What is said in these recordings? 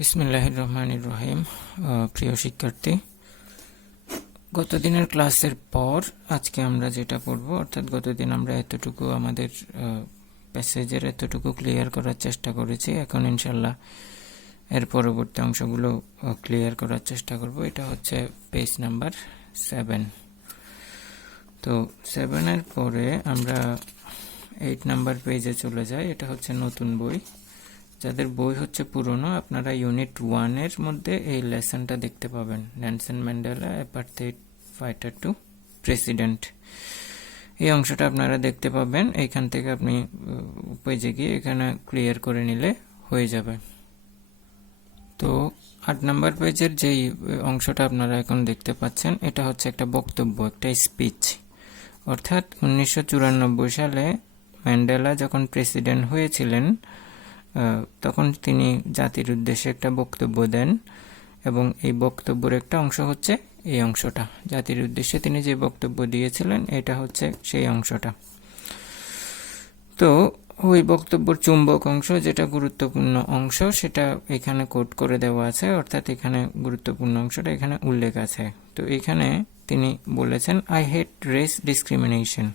বিসমিল্লাহির রহমানির রহিম। প্রিয় শিক্ষার্থী, গতদিনের ক্লাসের পর আজকে আমরা যেটা পড়ব, অর্থাৎ গতদিন আমরা এতটুকু আমাদের প্যাসেজের এতটুকু ক্লিয়ার করার চেষ্টা করেছি। এখন ইনশাল্লাহ এর পরবর্তী অংশগুলো ক্লিয়ার করার চেষ্টা করব। এটা হচ্ছে পেজ নাম্বার 7। তো 7-এর পরে আমরা 8 নাম্বার পেজে চলে যাই। এটা হচ্ছে নতুন বই। যাদের বই হচ্ছে পুরনো, আপনারা ইউনিট 1-এর মধ্যে এই লেসনটা দেখতে পাবেন, Nelson Mandela apartheid fighter to president. এই অংশটা আপনারা দেখতে পাবেন। এইখান থেকে আপনি পেজে গিয়ে এখানে ক্লিয়ার করে নিলে হয়ে যাবে। তো 8 নাম্বার পেজের যেই অংশটা আপনারা এখন দেখতে পাচ্ছেন, এটা হচ্ছে একটা বক্তব্য, একটা স্পিচ। অর্থাৎ 1994 সালে ম্যান্ডেলা যখন প্রেসিডেন্ট হয়েছিলেন, তখন তিনি জাতির উদ্দেশ্যে একটা বক্তব্য দেন, এবং এই বক্তব্যের একটা অংশ হচ্ছে এই অংশটা। জাতির উদ্দেশ্যে তিনি যে বক্তব্য দিয়েছিলেন, এটা হচ্ছে সেই অংশটা। তো ওই বক্তব্যের চুম্বক অংশ, যেটা গুরুত্বপূর্ণ অংশ, সেটা এখানে কোট করে দেওয়া আছে, অর্থাৎ এখানে গুরুত্বপূর্ণ অংশটা এখানে উল্লেখ আছে। তো এখানে তিনি বলেছেন, I hate race discrimination.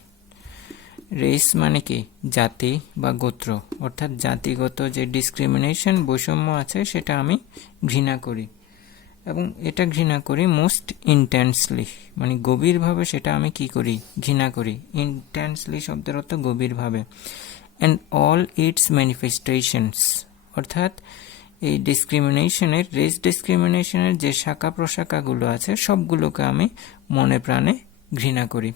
Race মানে কি? জাতি বা গোত্র, অর্থাৎ জাতিগত যে ডিসক্রিমিনেশন, বৈষম্য আছে, সেটা আমি ঘৃণা করি, এবং এটা ঘৃণা করি মোস্ট ইন্টেন্সলি, মানে গভীরভাবে সেটা আমি কি করি? ঘৃণা করি। ইন্টেন্সলি শব্দের অর্থ গভীরভাবে। অ্যান্ড অল ইটস ম্যানিফেস্টেশনস, অর্থাৎ এই ডিসক্রিমিনেশনের, রেস ডিসক্রিমিনেশনের যে শাখা প্রশাখাগুলো আছে, সবগুলোকে আমি মনে প্রাণে ঘৃণা করি।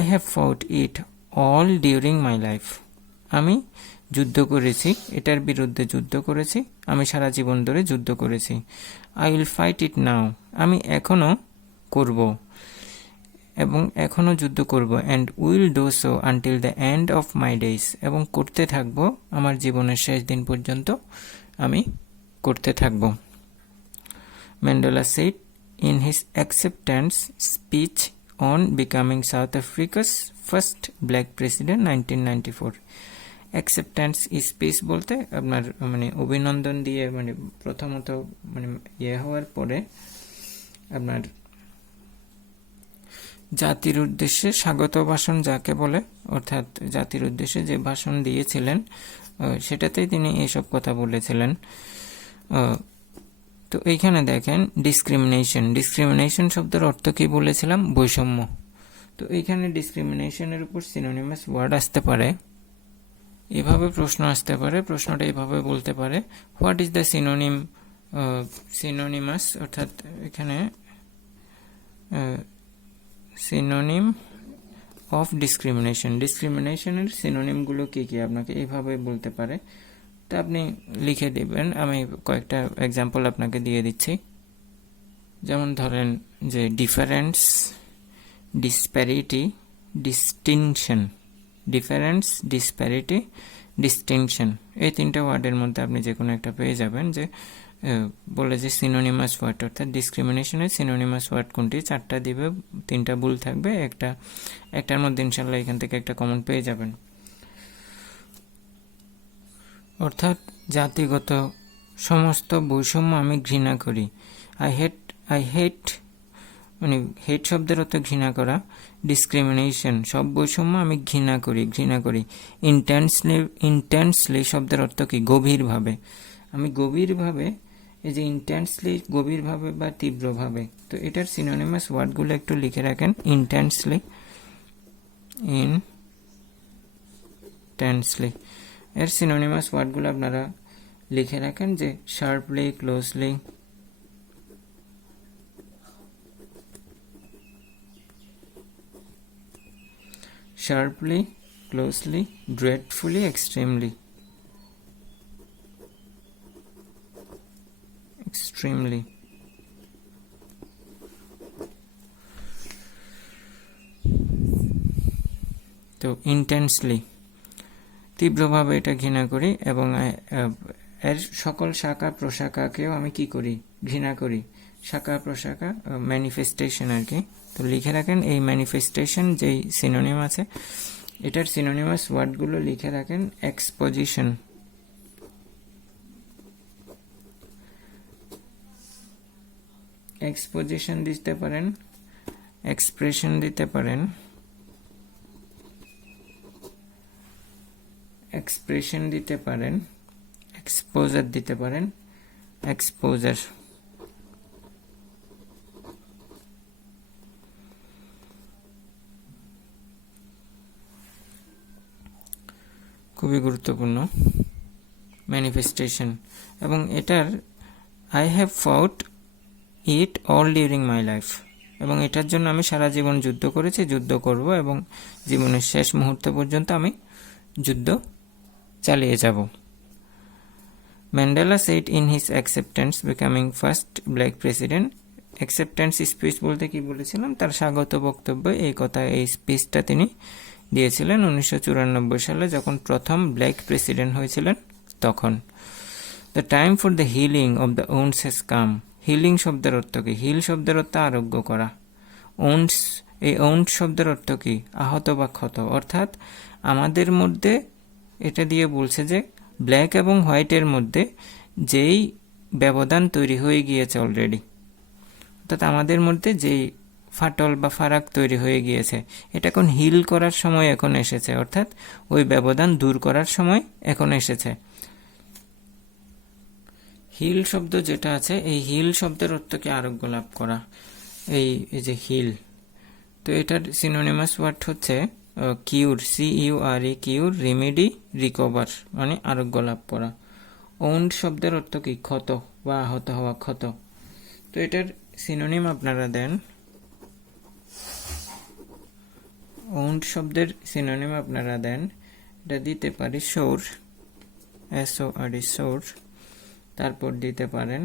I have fought it all during my life. আমি যুদ্ধ করেছি, এটার বিরুদ্ধে যুদ্ধ করেছি, আমি সারা জীবন ধরে যুদ্ধ করেছি। I will fight it now. আমি এখনো করব, এবং এখনো যুদ্ধ করব। And will do so until the end of my days. এবং করতে থাকব, আমার জীবনের শেষ দিন পর্যন্ত আমি করতে থাকব। Mandela said in his acceptance speech on becoming South Africa's first black president 1994. Acceptance speech বলতে আপনার মানে অভিনন্দন দিয়ে, মানে প্রথমত মানে হওয়ার পরে আপনার জাতির উদ্দেশ্যে স্বাগত ভাষণ যাকে বলে, অর্থাৎ জাতির উদ্দেশ্যে যে ভাষণ দিয়েছিলেন, সেটাতেই তিনি এইসব কথা বলেছিলেন। তো এইখানে দেখেন ডিসক্রিমিনেশন শব্দের অর্থ কি বলেছিলাম? বৈষম্য। তো এইখানে ডিসক্রিমিনেশনের উপর সিনোনিমাস ওয়ার্ড আসতে পারে, এভাবে প্রশ্ন আসতে পারে। প্রশ্নটা এভাবে বলতে পারে, হোয়াট ইজ দ্য সিনোনিমাস, অর্থাৎ এখানে সিনোনিম অফ ডিসক্রিমিনেশনের সিনোনিমগুলো কি কি, আপনাকে এইভাবে বলতে পারে। তা আপনি লিখে দেবেন। আমি কয়েকটা এক্সাম্পল আপনাকে দিয়ে দিচ্ছি। যেমন ধরেন যে difference, disparity, distinction. Difference, disparity, distinction, এই তিনটা ওয়ার্ডের মধ্যে আপনি যে কোনো একটা পেয়ে যাবেন। যে বলে যে সিনোনিমাস ওয়ার্ড, অর্থাৎ ডিসক্রিমিনেশনের সিনোনিমাস ওয়ার্ড কোনটি? 4টা দিবে, 3টা ভুল থাকবে, একটার মধ্যে ইনশাল্লাহ এখান থেকে একটা কমন পেয়ে যাবেন। অর্থাৎ জাতিগত সমস্ত বৈষম্য আমি ঘৃণা করি। আই হেট মানে হেট শব্দের অর্থ ঘৃণা করা। ডিসক্রিমিনেশন, সব বৈষম্য আমি ঘৃণা করি। ইন্টেন্সলি শব্দের অর্থ কি? গভীরভাবে। আমি গভীরভাবে, এই যে ইন্টেন্সলি, গভীরভাবে বা তীব্রভাবে। তো এটার সিনোনিমাস ওয়ার্ডগুলো একটু লিখে রাখেন। ইন্টেন্সলি, এর সিনোনিমাস ওয়ার্ডগুলো আপনারা লিখে রাখেন, যে শার্পলি, ক্লোজলি, dreadfully, extremely. তো ইন্টেন্সলি, তীব্রভাবে এটা ঘৃণা করি, এবং এর সকল শাখা প্রশাখাকেও আমি কি করি? ঘৃণা করি। শাখা প্রশাখা, ম্যানিফেস্টেশন আর কি। তো লিখে রাখেন এই ম্যানিফেস্টেশন যেই সিনোনিম আছে, এটার সিনোনিমাস ওয়ার্ডগুলো লিখে রাখেন। এক্সপোজিশন, এক্সপোজিশন দিতে পারেন, এক্সপ্রেশন দিতে পারেন, এক্সপ্রেশন দিতে পারেন, এক্সপোজার দিতে পারেন, এক্সপোজার। খুবই গুরুত্বপূর্ণ ম্যানিফেস্টেশন, এবং এটার I have fought it all during my life, এবং এটার জন্য আমি সারা জীবন যুদ্ধ করেছি, যুদ্ধ করব, এবং জীবনের শেষ মুহূর্ত পর্যন্ত আমি যুদ্ধ চালিয়ে যাব। Mandela said in his acceptance becoming first black president, acceptance speech বলতে কি বলেছিলাম, তার স্বাগত বক্তব্য, এই কথা, এই স্পিচটা তিনি দিয়েছিলেন 1994 সালে যখন প্রথম ব্ল্যাক প্রেসিডেন্ট হয়েছিলেন তখন। The time for the healing of the wounds has come. Healing শব্দের অর্থ কি? হিল শব্দের অর্থ আরোগ্য করা। ওন্ডস, এই ওন্ড শব্দের অর্থ কি? আহত বা ক্ষত। অর্থাৎ আমাদের মধ্যে, এটা দিয়ে বলছে যে ব্ল্যাক এবং হোয়াইটের মধ্যে যেই ব্যবধান তৈরি হয়ে গিয়েছে অলরেডি, অর্থাৎ আমাদের মধ্যে যেই ফাটল বা ফারাক তৈরি হয়ে গিয়েছে, এটা এখন হিল করার সময় এখন এসেছে, অর্থাৎ ওই ব্যবধান দূর করার সময় এখন এসেছে। হিল শব্দ যেটা আছে, এই হিল শব্দের অর্থ কি? আরোগ্য লাভ করা। এই যে হিল, তো এটার সিনোনিমাস ওয়ার্ড হচ্ছে কিউর, CURE, কিউর, রেমেডি, রিকভার, মানে আরোগ্য লাভ করা। ওন্ড শব্দের অর্থ কি? ক্ষত বা আহত হওয়া, ক্ষত। তো এটার সিনোনিম আপনারা দেন, ওন্ড শব্দের সিনোনিম আপনারা দেন, এটা দিতে পারি সোর, SORE, সোর। তারপর দিতে পারেন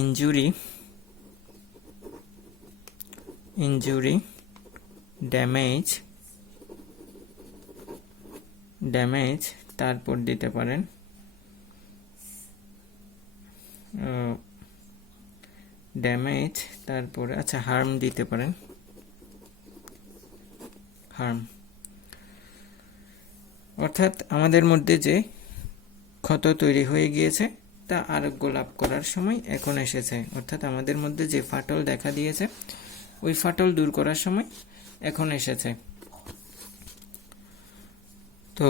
ইনজুরি, ইনজুরি, ড্যামেজ, ড্যামেজ। তারপর দিতে পারেন ড্যামেজ, তারপরে আচ্ছা হার্ম দিতে পারেন, হার্ম। অর্থাৎ আমাদের মধ্যে যে ক্ষত তৈরি হয়ে গিয়েছে তা আরোগ্য লাভ করার সময় এখন এসেছে, অর্থাৎ আমাদের মধ্যে যে ফাটল দেখা দিয়েছে ওই ফাটল দূর করার সময় এখন এসেছে। তো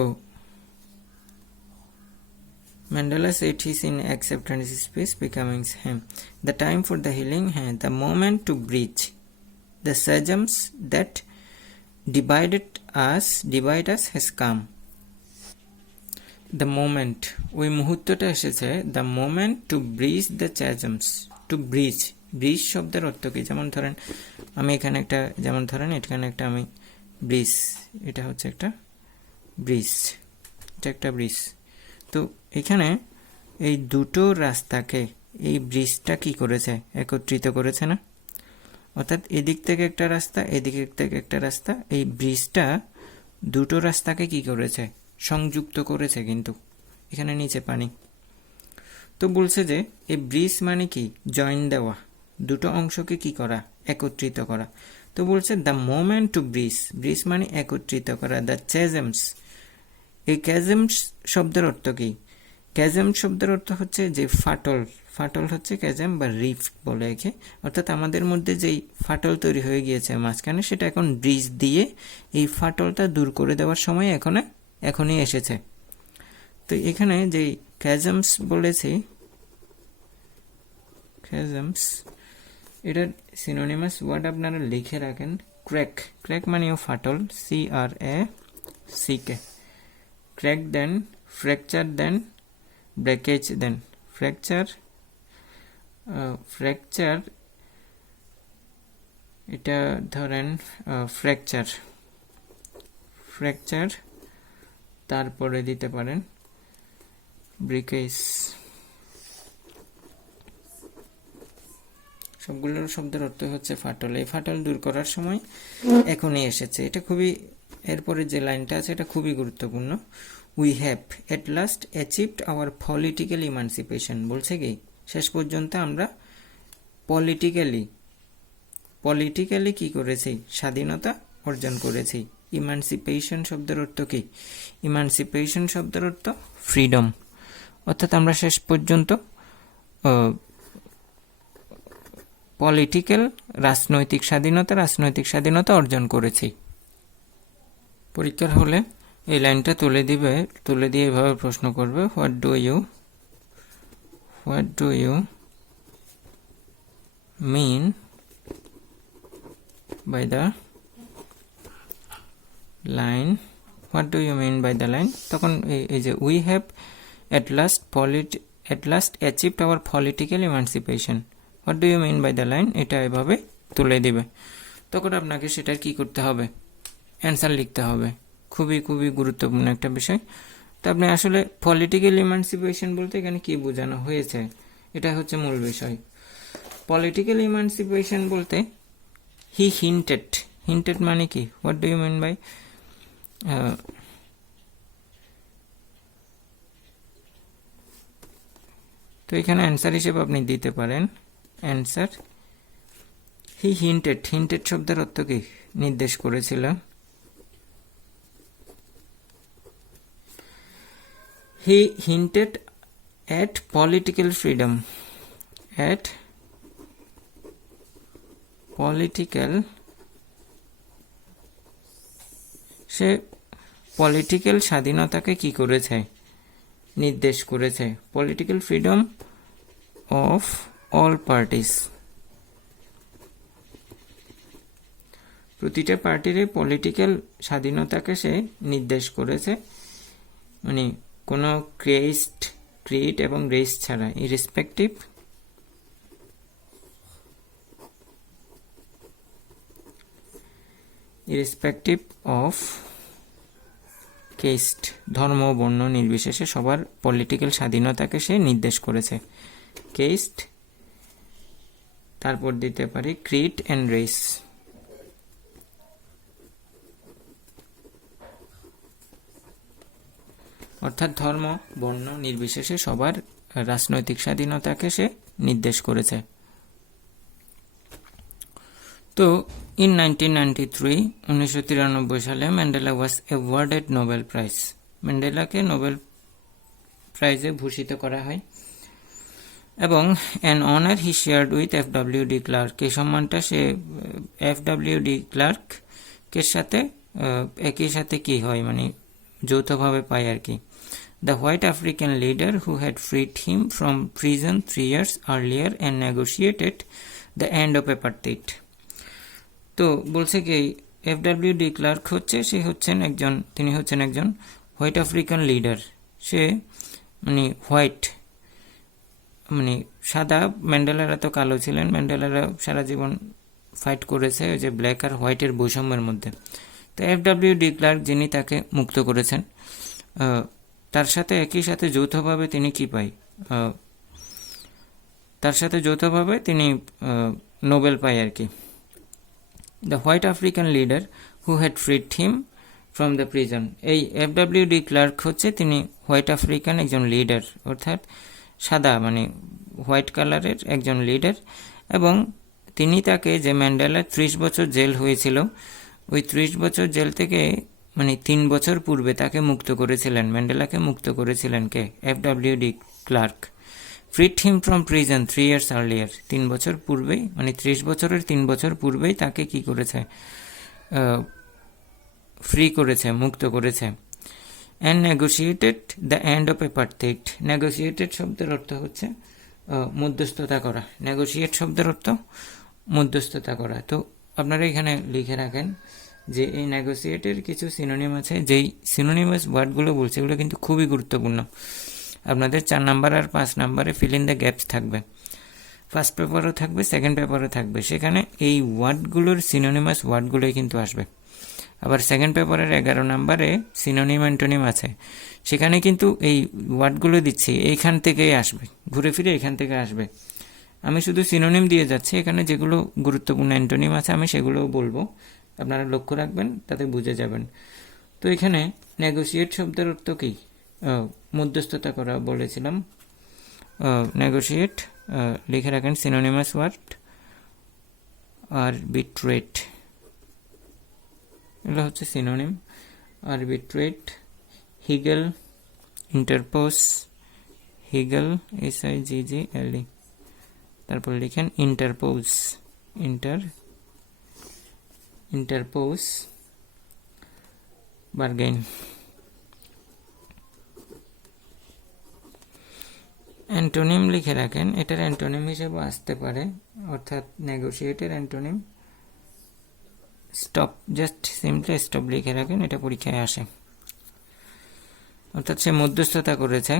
Mandela said his in acceptance speech becoming him. The time for the healing, the moment to bridge the chasms that divide us has come. The moment, ওই মুহূর্তটা এসেছে, the moment to bridge the chasms. To bridge, bridge শব্দের অর্থ কি? যেমন ধরেন আমি এখানে একটা, যেমন ধরেন এখানে একটা আমি ব্রিজ, এটা হচ্ছে একটা ব্রিজ, এটা একটা ব্রিজ। তো এখানে এই দুটো রাস্তাকে এই ব্রিজটা কি করেছে? একত্রিত করেছে না? অর্থাৎ এদিক থেকে একটা রাস্তা, এদিক থেকে একটা রাস্তা, এই ব্রিজটা দুটো রাস্তাকে কি করেছে? সংযুক্ত করেছে। কিন্তু এখানে নিচে পানি, তো বলছে যে এই ব্রিজ মানে কি? জয়েন দেওয়া, দুটো অংশকে কি করা? একত্রিত করা। তো বলছে the moment two bridge, bridge মানে একত্রিত করা। দ্য চ্যাজমস, এই ক্যাজমস শব্দের অর্থ কি? ক্যাজম শব্দের অর্থ হচ্ছে যে ফাটল, ফাটল হচ্ছে ক্যাজম বা রিফট বলে একে। অর্থাৎ আমাদের মধ্যে যেই ফাটল তৈরি হয়ে গিয়েছে মাঝখানে, সেটা এখন ব্রিজ দিয়ে এই ফাটলটা দূর করে দেওয়ার সময় এখনই এসেছে। তো এখানে যে ক্যাজমস বলেছি, ক্যাজমস, এটার সিনোনিমাস ওয়ার্ড আপনারা লিখে রাখেন। ক্র্যাক, ক্র্যাক মানেও ফাটল, CRACK, ক্র্যাক, দেন ফ্র্যাকচার, দেন ব্রেকেজ, দেন ফ্র্যাকচার, ফ্র্যাকচার, এটা ধরেন ফ্র্যাকচার, ফ্র্যাকচার, তারপরে দিতে পারেন ব্রেকেজ। সবগুলোর শব্দের অর্থ হচ্ছে ফাটল। এই ফাটল দূর করার সময় এখনই এসেছে। এটা খুবই, এরপরে যে লাইনটা আছে এটা খুবই গুরুত্বপূর্ণ। We have at last achieved hour political emancipation. বলছে কি শেষ পর্যন্ত আমরা পলিটিক্যালি কি করেছি? স্বাধীনতা অর্জন করেছি। ইমানসিপেশন শব্দের অর্থ কি? ইমানসিপেশন শব্দের অর্থ ফ্রিডম, অর্থাৎ আমরা শেষ পর্যন্ত পলিটিক্যাল রাজনৈতিক স্বাধীনতা অর্জন করেছি। পরীক্ষার হলে এই লাইনটা তুলে দিয়ে এভাবে প্রশ্ন করবে, what do you mean by the line, what do you mean by the line? তখন এই যে we have at last achieved our political emancipation, what do you mean by the line, এটা এভাবে তুলে দিবে। তখন আপনাকে সেটার কি করতে হবে, অ্যান্সার লিখতে হবে। খুবই গুরুত্বপূর্ণ একটা বিষয়। তো আপনি আসলে পলিটিক্যাল ইমানসিপেশন বলতে এখানে কি বোঝানো হয়েছে, এটা হচ্ছে মূল বিষয়। পলিটিক্যাল ইমানসিপেশন বলতে হি হিন্টেড মানে কি, what do you mean by, তো এখানে অ্যান্সার হিসেবে আপনি দিতে পারেন অ্যান্সার হি হিন্টেড শব্দের অর্থ কি, নির্দেশ করেছিল। He hinted at political freedom, সে পলিটিক্যাল স্বাধীনতাকে কি করেছে, নির্দেশ করেছে। Political freedom of all parties, প্রতিটা পার্টির পলিটিক্যাল স্বাধীনতাকে সে নির্দেশ করেছে, মানে কোনো ক্রিড এবং রেস ছাড়া, ইরেসপেক্টিভ অফ কেস্ট, ধর্ম বর্ণ নির্বিশেষে সবার পলিটিক্যাল স্বাধীনতাকে সে নির্দেশ করেছে। কেস্ট, তারপর দিতে পারি ক্রিড অ্যান্ড রেস, অর্থাৎ ধর্ম বর্ণ নির্বিশেষে সবার রাজনৈতিক স্বাধীনতাকে সে নির্দেশ করেছে। তো ইন 1993 সালে Mandela was awarded Nobel prize, ম্যান্ডেলাকে নোবেল প্রাইজে ভূষিত করা হয় এবং an honour he shared with FWD Klerk, এই সম্মানটা সে FWD ক্লার্কের সাথে একই সাথে কি হয়, মানে যৌথভাবে পায় আর কি। The white African leader who had freed him from prison 3 years earlier and negotiated the end of apartheid. তো বলছে কি FWD ক্লার্ক তিনি হচ্ছেন একজন হোয়াইট আফ্রিকান লিডার, সে মানে হোয়াইট মানে সাদা, ম্যান্ডেলারা তো কালো ছিলেন, ম্যান্ডেলারা সারা জীবন ফাইট করেছে ওই যে ব্ল্যাক আর হোয়াইটের বৈষম্যের মধ্যে। তো FWD ক্লার্ক যিনি তাকে মুক্ত করেছেন, তার সাথে একই সাথে যৌথভাবে তিনি কি পায়, তার সাথে যৌথভাবে তিনি নোবেল পায় আর কি। The white African leader who had ফ্রিড him from the prison, এই FWD ক্লার্ক হচ্ছে তিনি হোয়াইট আফ্রিকান একজন লিডার, অর্থাৎ সাদা মানে হোয়াইট কালারের একজন লিডার, এবং তিনি তাকে যে ম্যান্ডেলার 30 বছর জেল হয়েছিল, ওই 30 বছর জেল থেকে মানে 3 বছর পূর্বে তাকে মুক্ত করেছিলেন, ম্যান্ডেলাকে মুক্ত করেছিলেন কে, FWD Klerk. Freed him from prison 3 years earlier, 3 বছর পূর্বেই, মানে 30 বছরের 3 বছর পূর্বেই তাকে কি করেছে, ফ্রি করেছে, মুক্ত করেছে। And negotiated the end of apartheid, negotiated শব্দের অর্থ হচ্ছে মধ্যস্থতা করা, নেগোসিয়েট শব্দের অর্থ মধ্যস্থতা করা। তো আপনারা এখানে লিখে রাখেন যে এই নেগোসিয়েটের কিছু সিনোনিম আছে, যেই সিনোনিমাস ওয়ার্ডগুলো বলছে এগুলো কিন্তু খুবই গুরুত্বপূর্ণ। আপনাদের 4 নাম্বার আর 5 নাম্বারে ফিল ইন দ্য গ্যাপস থাকবে, ফার্স্ট পেপারও থাকবে, সেকেন্ড পেপারও থাকবে, সেখানে এই ওয়ার্ডগুলোর সিনোনিমাস ওয়ার্ডগুলোই কিন্তু আসবে। আবার সেকেন্ড পেপারের 11 নাম্বারে সিনোনিম অ্যান্টোনিম আছে, সেখানে কিন্তু এই ওয়ার্ডগুলো দিচ্ছি এইখান থেকেই আসবে, ঘুরে ফিরে এখান থেকে আসবে। আমি শুধু সিনোনিম দিয়ে যাচ্ছি, এখানে যেগুলো গুরুত্বপূর্ণ অ্যান্টোনিম আছে আমি সেগুলোও বলবো, আপনারা লক্ষ্য রাখবেন, তাতে বুঝে যাবেন। তো এখানে নেগোসিয়েট শব্দের অর্থ কি, মধ্যস্থতা করা বলেছিলাম। নেগোসিয়েট লিখে রাখেন সিনোনিমাস ওয়ার্ড, আরবিট্রেট, এগুলো হচ্ছে সিনোনিম। আরবিট্রেট, হিগেল, ইন্টারপোজ, হিগল, SIGGLE, তারপর লিখেন ইন্টারপোজ বার্গেইন। অ্যান্টোনিম লিখে রাখেন, এটার অ্যান্টোনিম হিসেবে আসতে পারে, অর্থাৎ নেগোশিয়েটের antonym stop, just simply stop লিখে রাখেন, এটা পরীক্ষায় আসে। অর্থাৎ সে মধ্যস্থতা করেছে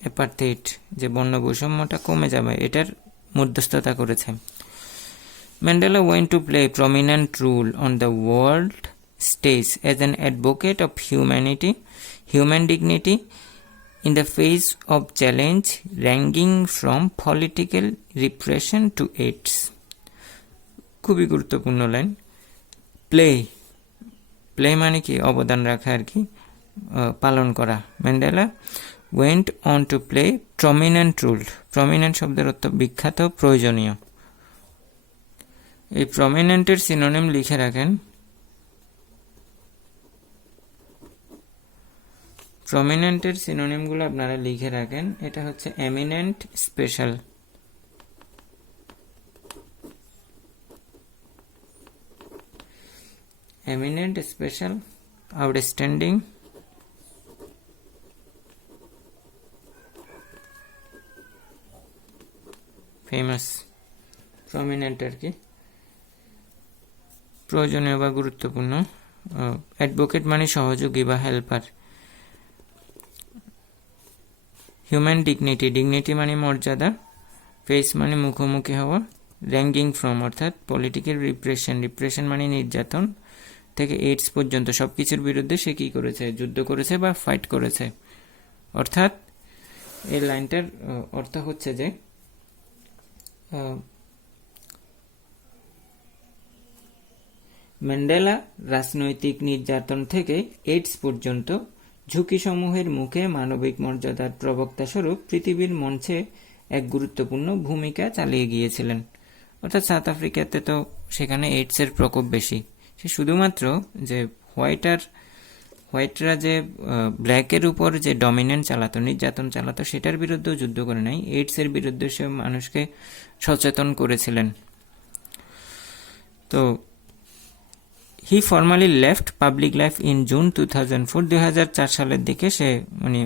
অ্যাপার্থেইড, যে বর্ণ বৈষম্যটা কমে যাবে, এটার মধ্যস্থতা করেছে। Mandela went to play a prominent role on the world stage as an advocate of human dignity in the face of challenge ranging from political repression to AIDS. খুবই গুরুত্বপূর্ণ লাইন। প্লে মানে কি? অবদান রাখা আর কি, পালন করা। Mandela went on to play prominent role. prominent শব্দের অর্থ বিখ্যাত, প্রয়োজনীয়। এই প্রমিনেন্টের সিনোনিম লিখে রাখেন। প্রমিনেন্টের সিনোনিমগুলো আপনারা লিখে রাখেন। এটা হচ্ছে eminent, special. Eminent, special, outstanding, famous. Prominent আর কি প্রয়োজনীয় বা গুরুত্বপূর্ণ। অ্যাডভোকেট মানে সহযোগী বা হেল্পার। হিউম্যান ডিগনিটি মানে মর্যাদা। ফেস মানে মুখোমুখি হওয়া। র্যাঙ্কিং ফ্রম অর্থাৎ পলিটিক্যাল রিপ্রেশন মানে নির্যাতন থেকে এইডস পর্যন্ত সব কিছুর বিরুদ্ধে সে কী করেছে? যুদ্ধ করেছে বা ফাইট করেছে। অর্থাৎ এই লাইনটার অর্থ হচ্ছে যে ম্যান্ডেলা রাজনৈতিক নির্যাতন থেকে এইডস পর্যন্ত ঝুঁকিসমূহের মুখে মানবিক মর্যাদার প্রবক্তা স্বরূপ পৃথিবীর মঞ্চে এক গুরুত্বপূর্ণ ভূমিকা চালিয়ে গিয়েছিলেন। অর্থাৎ সাউথ আফ্রিকাতে তো সেখানে এইডসের প্রকোপ বেশি, সে শুধুমাত্র যে হোয়াইটরা যে ব্ল্যাকের উপর যে ডমিনেন্ট চালাতো, নির্যাতন চালাতো, সেটার বিরুদ্ধেও যুদ্ধ করে নাই, এইডসের বিরুদ্ধে সে মানুষকে সচেতন করেছিলেন। তো he formally left public life in June 2004। 2004 সালের দিকে সে মানে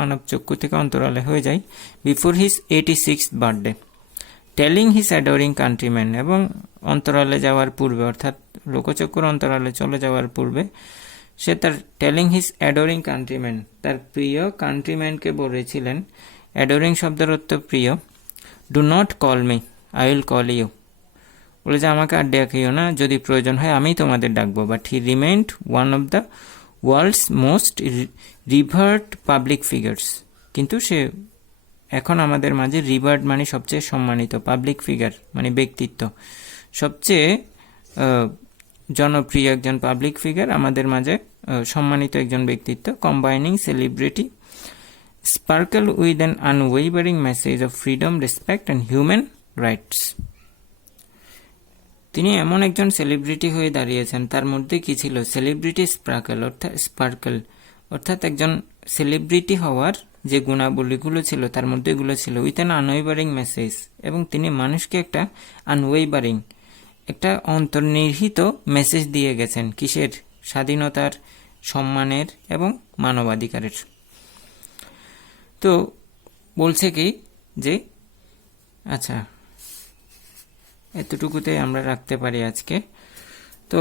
মানব চক্ষু থেকে অন্তরালে হয়ে যায়। Before his 86th birthday, telling his adoring countryman, এবং অন্তরালে যাওয়ার পূর্বে অর্থাৎ লোকচক্ষুর অন্তরালে চলে যাওয়ার পূর্বে সে তার টেলিং হিজ অ্যাডোরিং কান্ট্রিম্যান, তার প্রিয় কান্ট্রিম্যানকে বলেছিলেন। অ্যাডোরিং শব্দের অর্থ প্রিয়। Do not call me, I will call you. বলে যে আমাকে আর ডাকিও না, যদি প্রয়োজন হয় আমি তোমাদের ডাকবো। But he remained one of the world's most revered public figures. কিন্তু সে এখন আমাদের মাঝে রিভার্ড মানে সবচেয়ে সম্মানিত, পাবলিক ফিগার মানে ব্যক্তিত্ব, সবচেয়ে জনপ্রিয় একজন পাবলিক ফিগার, আমাদের মাঝে সম্মানিত একজন ব্যক্তিত্ব। Combining celebrity sparkle with an unwavering message of freedom, respect and human rights. তিনি এমন একজন সেলিব্রিটি হয়ে দাঁড়িয়েছেন, তার মধ্যে কি ছিল? সেলিব্রিটি স্পার্কল অর্থাৎ একজন সেলিব্রিটি হওয়ার যে গুণাবলীগুলো ছিল তার মধ্যে এগুলো ছিল। উইথ অ্যান আনওয়েভারিং মেসেজ, এবং তিনি মানুষকে একটা আনওয়েভারিং, একটা অন্তর্নিহিত মেসেজ দিয়ে গেছেন। কিসের? স্বাধীনতার, সম্মানের এবং মানবাধিকারের। তো বলছে কি যে আচ্ছা এতটুকুতে আমরা রাখতে পারি আজকে। তো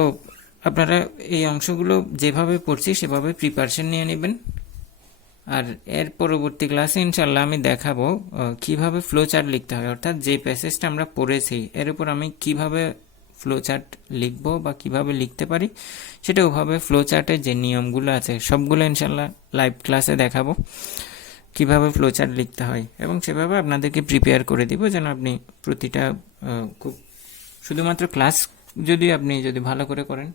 আপনারা এই অংশগুলো যেভাবে পড়ছি সেভাবে প্রিপারেশন নিয়ে নেবেন। আর এর পরবর্তী ক্লাসে ইনশাল্লাহ আমি দেখাবো কিভাবে ফ্লো চার্ট লিখতে হয়, অর্থাৎ যে প্যাসেজটা আমরা পড়েছি এর উপর আমি কিভাবে ফ্লো চার্ট লিখবো বা কিভাবে লিখতে পারি, সেটা ওভাবে ফ্লো চার্টের যে নিয়মগুলো আছে সবগুলো ইনশাল্লাহ লাইভ ক্লাসে দেখাবো কিভাবে ফ্লো চার্ট লিখতে হয়, এবং সেভাবে আপনাদেরকে প্রিপেয়ার করে দিব যেন আপনি প্রতিটা খুব শুধুমাত্র ক্লাস যদি ভালো করে করেন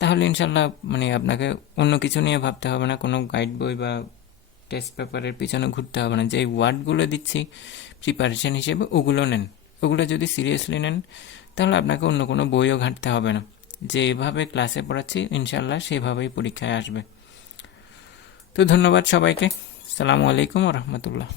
তাহলে ইনশাল্লাহ মানে আপনাকে অন্য কিছু নিয়ে ভাবতে হবে না, কোনো গাইড বই বা টেস্ট পেপারের পিছনে ঘুরতে হবে না। যে ওয়ার্ডগুলো দিচ্ছি প্রিপারেশন হিসেবে ওগুলো নেন, ওগুলো যদি সিরিয়াসলি নেন তাহলে আপনাকে অন্য কোনো বইও ঘাঁটতে হবে না। যে এভাবে ক্লাসে পড়াচ্ছি ইনশাল্লাহ সেভাবেই পরীক্ষায় আসবে। তো ধন্যবাদ সবাইকে। আসসালামু আলাইকুম রহমতুল্লাহ।